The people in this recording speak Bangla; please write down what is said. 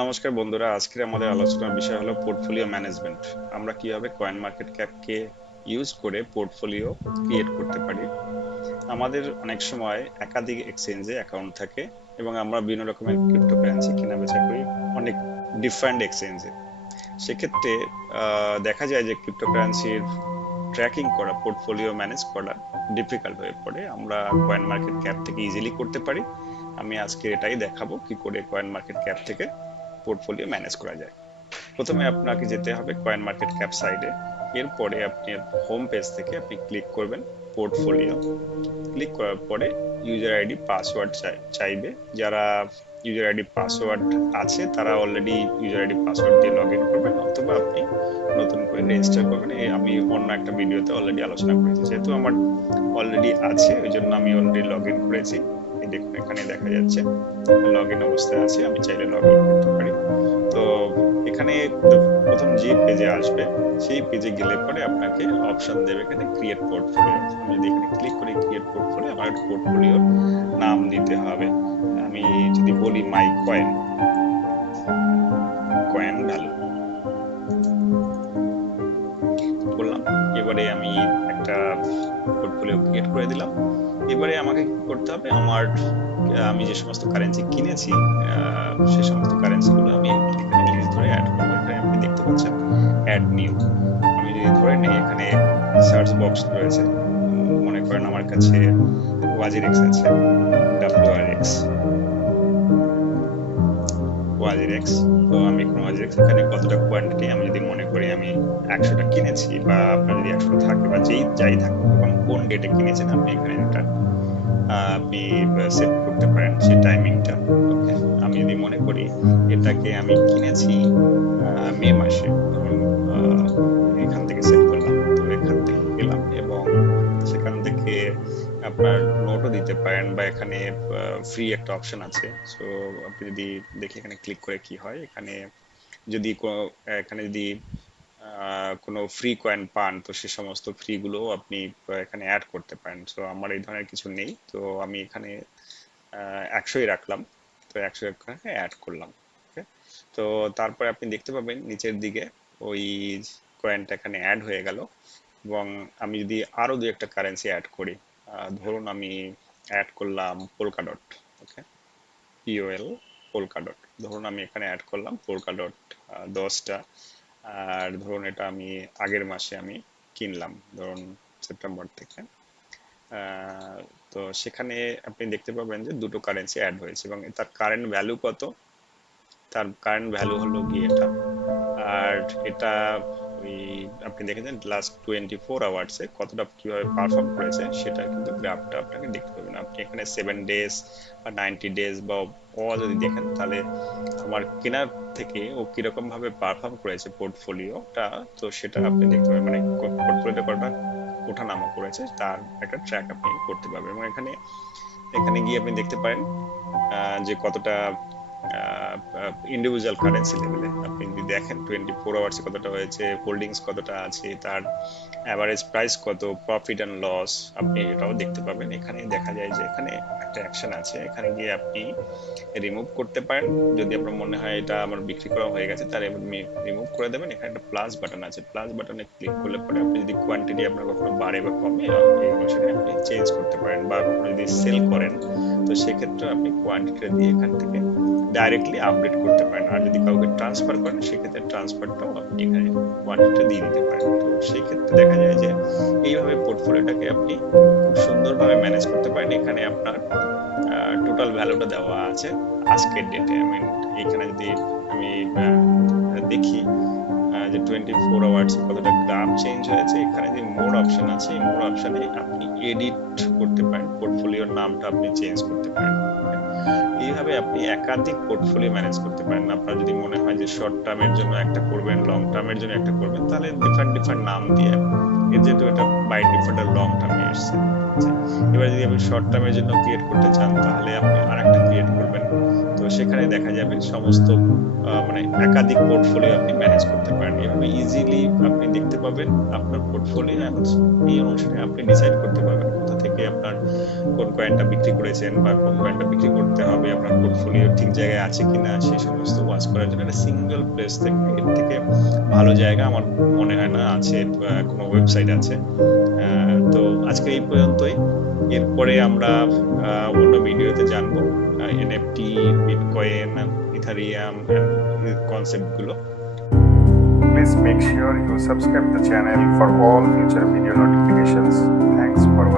নমস্কার বন্ধুরা, আজকে আমাদের আলোচনার বিষয় হলো পোর্টফোলিও ম্যানেজমেন্ট। আমরা কিভাবে কয়েন মার্কেট ক্যাপকে ইউজ করে পোর্টফোলিও ক্রিয়েট করতে পারি। আমাদের অনেক সময় একাধিক এক্সচেঞ্জে অ্যাকাউন্ট থাকে এবং আমরা বিভিন্ন রকমের ক্রিপ্টোকারেন্সি কেনা বেচা করি অনেক ডিফারেন্ট এক্সচেঞ্জে। সেক্ষেত্রে দেখা যায় যে ক্রিপ্টোকারেন্সির ট্র্যাকিং করা, পোর্টফোলিও ম্যানেজ করা ডিফিকাল্ট হয়ে পড়ে। আমরা কয়েন মার্কেট ক্যাপ থেকে ইজিলি করতে পারি। আমি আজকে এটাই দেখাবো কি করে কয়েন মার্কেট ক্যাপ থেকে পোর্টফোলিও ম্যানেজ করা যায়। প্রথমে আপনাকে যেতে হবে কয়েন মার্কেট ক্যাপ সাইডে। এরপরে আপনি হোম পেজ থেকে আপনি ক্লিক করবেন পোর্টফোলিও। ক্লিক করার পরে ইউজার আইডি পাসওয়ার্ড চাইবে। যারা ইউজার আইডি পাসওয়ার্ড আছে তারা অলরেডি ইউজার আইডি পাসওয়ার্ড দিয়ে লগ ইন করবেন, অথবা আপনি নতুন করে রেজিস্টার করবেন। আমি অন্য একটা ভিডিওতে অলরেডি আলোচনা করেছি, যেহেতু আমার অলরেডি আছে ওই জন্য আমি অলরেডি লগ ইন করেছি। এই দেখুন এখানে দেখা যাচ্ছে লগ ইন অবস্থায় আছে, আমি চাইলে লগ আউট করতে পারি। তো এখানে প্রথম যে পেজে আসবে সেই পেজে গেলে পরে আপনাকে অপশন দেবে এখানে ক্রিয়েট পোর্টফোলিও। আমি যদি এখানে ক্লিক করি ক্রিয়েট পোর্টফোলিও, আমার একটা পোর্টফোলিও নাম দিতে হবে। আমি যদি বলি মাই কয়েন, কয়েন ভ্যালু বললাম। এবারে আমি একটা পোর্টফোলিও ক্রিয়েট করে দিলাম। এবারে আমাকে কি করতে হবে, আমি যে সমস্ত কারেন্সি কিনেছি সে সমস্ত কারেন্সি গুলো আমি এখানে লিস্ট ধরে অ্যাড করবো। এখানে আপনি দেখতে পাচ্ছেন অ্যাড নিউ। আমি যদি ধরে নিই এখানে সার্চ বক্স রয়েছে, মনে করেন আমার কাছে ওয়াজির এক্স আছে, WRX ওয়াজির এক্স। তো আমি এখন ওয়াজির এক্স এখানে কতটা কোয়ান্টিটি, আমি যদি মনে করি আমি 100টা কিনেছি, বা আপনার যদি 100টা থাকে বা যাই থাকুক এবং কোন ডেটে কিনেছেন আপনি এখানে এটা আপনি সেট করতে পারেন সেই টাইমিংটা। ওকে, আমি যদি মনে করি এটাকে আমি কিনেছি মে মাসে, ধরুন এখান থেকে সেট করলাম। তো এখান থেকে গেলাম এবং সেখান থেকে আপনার নোটও দিতে পারেন, বা এখানে ফ্রি একটা অপশন আছে। সো আপনি যদি দেখি এখানে ক্লিক করে কি হয়, এখানে যদি এখানে যদি কোনো ফ্রি কয়েন পান তো সে সমস্ত ফ্রি গুলো আপনি এখানে অ্যাড করতে পারেন। তো আমার এই ধরনের কিছু নেই, তো আমি এখানে 100ই রাখলাম। তো 100 এখানে অ্যাড করলাম। ওকে, তো তারপরে আপনি দেখতে পাবেন নিচের দিকে ওই কয়েনটা এখানে অ্যাড হয়ে গেল। এবং আমি যদি আরো দু একটা কারেন্সি অ্যাড করি, ধরুন আমি অ্যাড করলাম পোলকা ডট। ওকে, POL পোলকা ডট, ধরুন আমি এখানে অ্যাড করলাম পোলকা ডট 10টা। আর ধরুন এটা আমি আগের মাসে আমি কিনলাম, ধরুন সেপ্টেম্বর থেকে। আহ, তো সেখানে আপনি দেখতে পাবেন যে দুটো কারেন্সি অ্যাড হয়েছে এবং তার কারেন্ট ভ্যালু কত। তার কারেন্ট ভ্যালু হলো গিয়ে এটা। আর এটা ওই আপনি দেখেছেন লাস্ট 24 আওয়ার্সে কতটা কিভাবে পারফর্ম করেছে সেটা কিন্তু গ্রাফটা আপনাকে দেখতে পাবেন। আপনি এখানে 7 ডেজ বা 90 ডেজ বা যদি দেখেন, তাহলে আমার কেনার থেকে ও কিরকম ভাবে পারফর্ম করেছে পোর্টফোলিওটা, তো সেটা আপনি দেখতে পাবেন। মানে পোর্টফোলিওটা কতটা ওঠানামা করেছে তার একটা ট্র্যাক আপনি করতে পারবেন। এবং এখানে এখানে গিয়ে আপনি দেখতে পারেন যে কতটা ইন্ডিভিজুয়াল কারেন্সি লেভেলে আপনি যদি দেখেন 24 আওয়ার্সে কতটা হয়েছে, হোল্ডিংস কতটা আছে, তার অ্যাভারেজ প্রাইস কত, প্রফিট অ্যান্ড লস আপনি এটাও দেখতে পাবেন। এখানে দেখা যায় যে এখানে একটা অ্যাকশন আছে, এখানে গিয়ে আপনি রিমুভ করতে পারেন। যদি আপনার মনে হয় এটা আমার বিক্রি করা হয়ে গেছে তাহলে আপনি রিমুভ করে দেবেন। এখানে একটা প্লাস বাটন আছে, প্লাস বাটনে ক্লিক করলে পরে আপনি যদি কোয়ান্টিটি আপনার কখনো বাড়ে বা কমে এই অনুসারে আপনি চেঞ্জ করতে পারেন। বা কখনো যদি সেল করেন তো সেক্ষেত্রে আপনি কোয়ান্টিটি দিয়ে এখান থেকে ডাইরেক্টলি আপডেট করতে পারেন। আর যদি কাউকে ট্রান্সফার করেন সেক্ষেত্রে ট্রান্সফারটাও আপনি এখানে কোয়ান্টিটি দিয়ে দিতে পারেন। তো সেই ক্ষেত্রে দেখা যায় যে এইভাবে পোর্টফোলিওটাকে আপনি খুব সুন্দরভাবে ম্যানেজ করতে পারেন। এখানে আপনার টোটাল ভ্যালুটা দেওয়া আছে আজকের ডেটে। আই মিন এখানে যদি আমি দেখি যে 24 আওয়ার্স কতটা গ্রাফ চেঞ্জ হয়েছে, এখানে যে মোড অপশন আছে এই মোড অপশনে আপনি এডিট করতে পারেন, পোর্টফোলিওর নামটা আপনি চেঞ্জ করতে পারেন। এইভাবে আপনি একাধিক পোর্টফোলিও ম্যানেজ করতে পারেন। আপনার যদি মনে হয় যে শর্ট টার্মের জন্য একটা করবেন, লং টার্মের জন্য একটা করবেন, তাহলে ডিফারেন্ট ডিফারেন্ট নাম দিয়ে, এর যেহেতু এটা বাই ডিফল্ট লং টার্মে এসছে। এবার যদি আপনি শর্ট টার্মের জন্য ক্রিয়েট করতে চান তাহলে আপনি আরেকটা ক্রিয়েট করবেন। তো সেখানে দেখা যাবে সমস্ত মানে একাধিক পোর্টফোলিও আপনি ম্যানেজ করতে পারেন। এভাবে ইজিলি আপনি দেখতে পাবেন আপনার পোর্টফোলিও, এবং এই অনুসারে আপনি ডিসাইড করতে পারবেন কোথা থেকে থেকে আপনার কোন কয়েনটা বিক্রি করেছেন বা কোন কয়েনটা বিক্রি করতে হবে, আপনার পোর্টফোলিও ঠিক জায়গায় আছে কিনা, সেই সমস্ত ওয়াচ করার জন্য একটা সিঙ্গেল প্লেস থেকে এর থেকে ভালো জায়গা আমার মনে হয় না আছে, কোনো ওয়েবসাইট আছে। তো আজকে এই পর্যন্তই। এরপরে আমরা অন্য ভিডিওতে জানবো এনএফটি, বিটকয়েন, ইথারিয়াম কনসেপ্ট গুলো। Please make sure you subscribe the channel for all future video notifications. Thanks for watching.